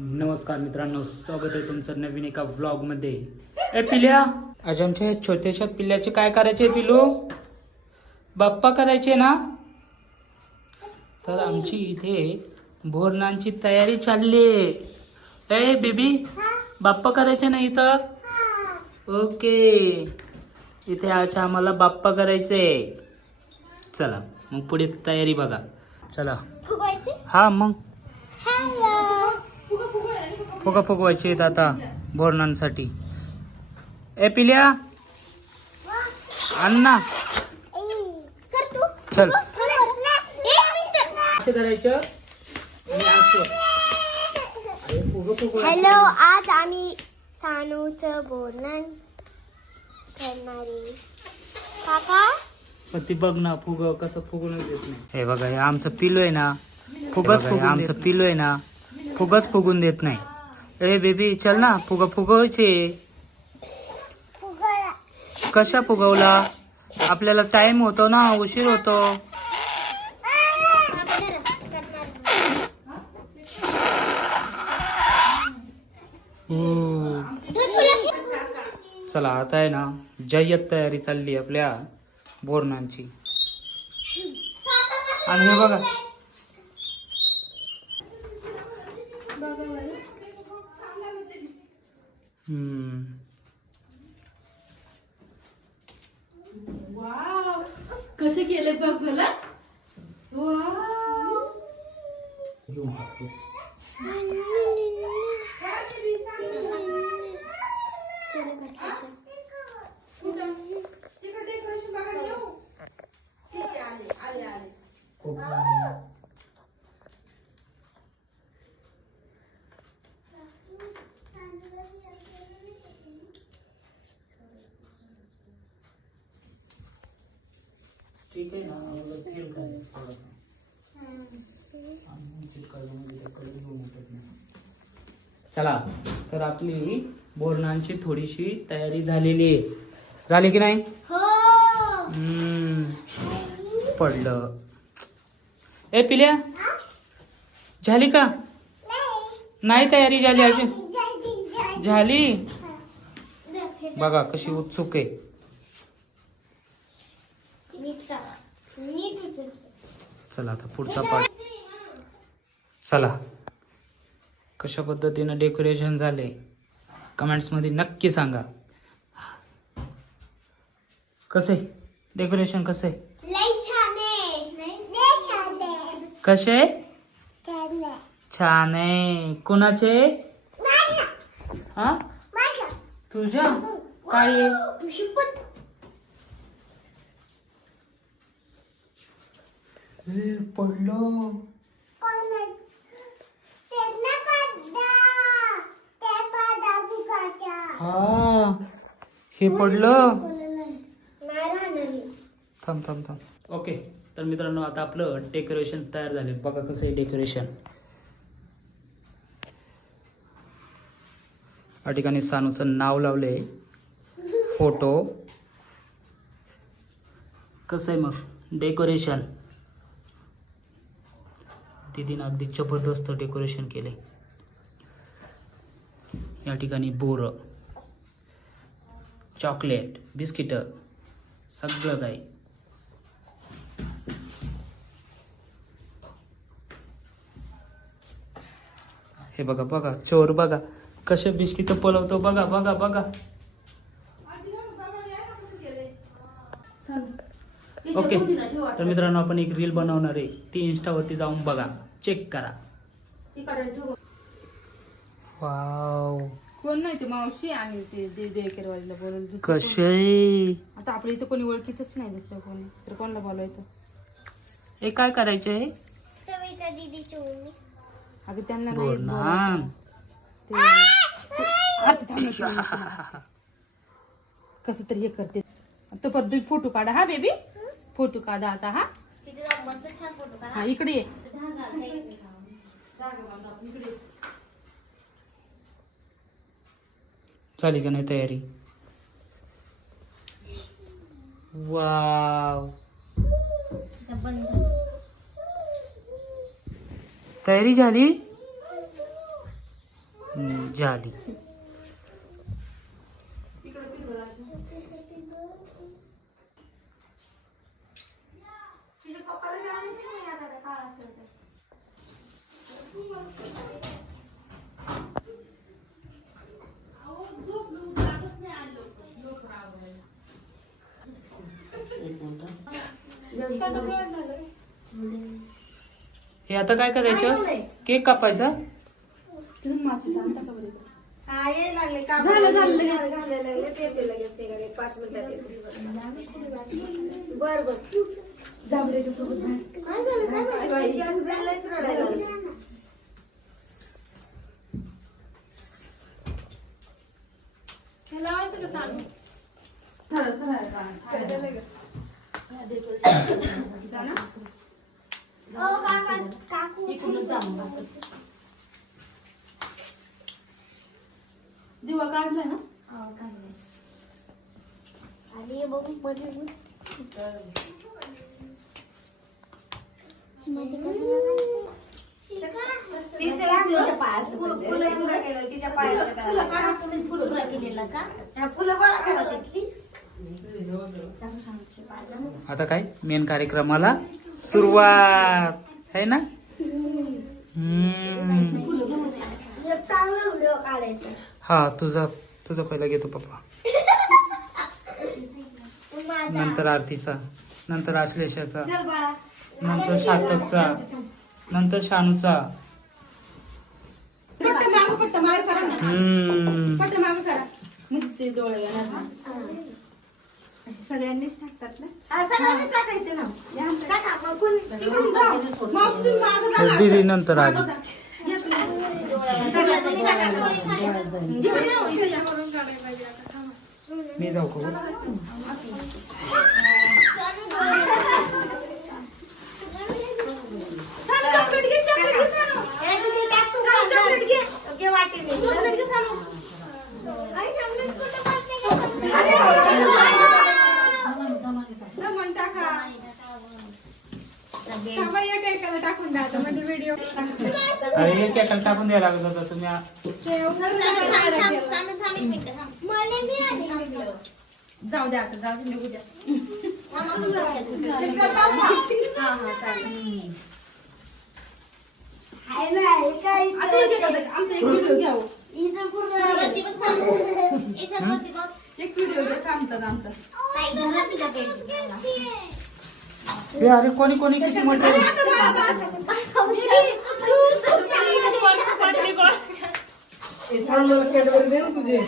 नमस्कार मित्रांनो, स्वागत आहे तुमचं नवीन एका व्लॉग मध्ये. ए पिल्या, आज आमच्या छोट्याशा पिल्ल्याचे काय करायचे पिलू? बाप्पा करायचे ना? तर आमची इथे बोरनांची तयारी चालली. ए बेबी, बाप्पा करायचे ना इथं? ओके, इथे आज आम्हाला बाप्पा करायचे. चला मग पुढे तयारी बघा. चला. हा मग फुगा फुगवायचे आहेत आता बोरणांसाठी. ए पिल्या, आण ना. चल करायचं. हॅलो, आज आम्ही सानूचं बोरणान करणारे. काका पण ती बघ ना, फुग कसं फुगून देत नाही. हे बघा, हे आमचं पिलू आहे ना, फुगत फुगून देत नाही. ए बेबी, चल ना, फुगा फुगवायचे. कशा फुगवला? आपल्याला टाइम होतो ना, उशीर होतो. चला आता आहे ना, जय्यत तयारी चालली आपल्या बोरणांची. आणि हे बघा, कसे केले बघ मला. वाव, घेऊन टाकतो. ठीक आहे ना, तेल काय थोडंसं. चला, तर आपली बोरणांची थोडीशी तयारी झालेली आहे. झाली की नाही? पडलं. ए पिल्या, झाली का? नाही तयारी झाली अजून. झाली. बघा कशी उत्सुक आहे. चला आता पुढचा पार्ट. चला, कशा पद्धतीनं डेकोरेशन झाले कमेंट्स मध्ये नक्की सांगा. कसे डेकोरेशन? कसे कसे? छान आहे. कुणाचे? हा, तुझ्या? काय पडलो? हा, हे पडलं. थांब थांब थांब. ओके, तर मित्रांनो, आता आपलं डेकोरेशन तयार झाले. बघा कसं आहे डेकोरेशन. या ठिकाणी सानूचं नाव लावले, फोटो. कसं आहे मग डेकोरेशन? दीदीनं अगदी जबरदस्त डेकोरेशन केले. या ठिकाणी बोर, चॉकलेट, बिस्किट, सगळं काही. हे बघा बघा, चोर बघा कसे बिस्किट पलवतो. बघा बघा बघा. ओके, तर मित्रांनो, आपण एक रील बनवणार आहे. ती इंस्टावरती जाऊन बघा, चेक करा. वाव, कोण नाही ते मावशी आणि ते डेकेरवालीला बोलवलं. कसे? आता आपल्या इथं कोणी ओळखीच नाही दुसरं कोणी, तर कोणाला बोलवायचं? हे काय करायचंय? सविता दीदीची मुलगी. अगं त्यांना नाही बोरनान. कसं तरी हे करते. तो पद्धती फोटो काढा. हा बेबी, फोटो काढा आता. हा, हा, इकडे ये. झाली का नाही तयारी? वाव, तयारी झाली. झाली. हे आता काय करायचं? केक कापायचा. दिवा काढला ना. अरे बघू मध्ये आता काय मेन कार्यक्रमाला सुरुवात आहे ना. चांगला व्हिडिओ काढायचा. हा तुझा पहिला घेतो पप्पा, नंतर आरतीचा, नंतर आश्लेषाचा, नंतर सार्थकचा, नंतर शानूचा. डोळे सगळ्यांनीच टाकतात ना. दीदी नंतर आली. मी जाऊ का? टाकून द्या म्हणजे व्हिडिओ अरे केकाला टाकून द्यायला लागत होता तुम्ही. जाऊ द्या आता, जाऊ निघू द्या. आमचा एक व्हिडिओ घ्या. एक व्हिडिओ घ्या थांबतात आमचा. अरे कोणी कोणी किती मोठे. तुझे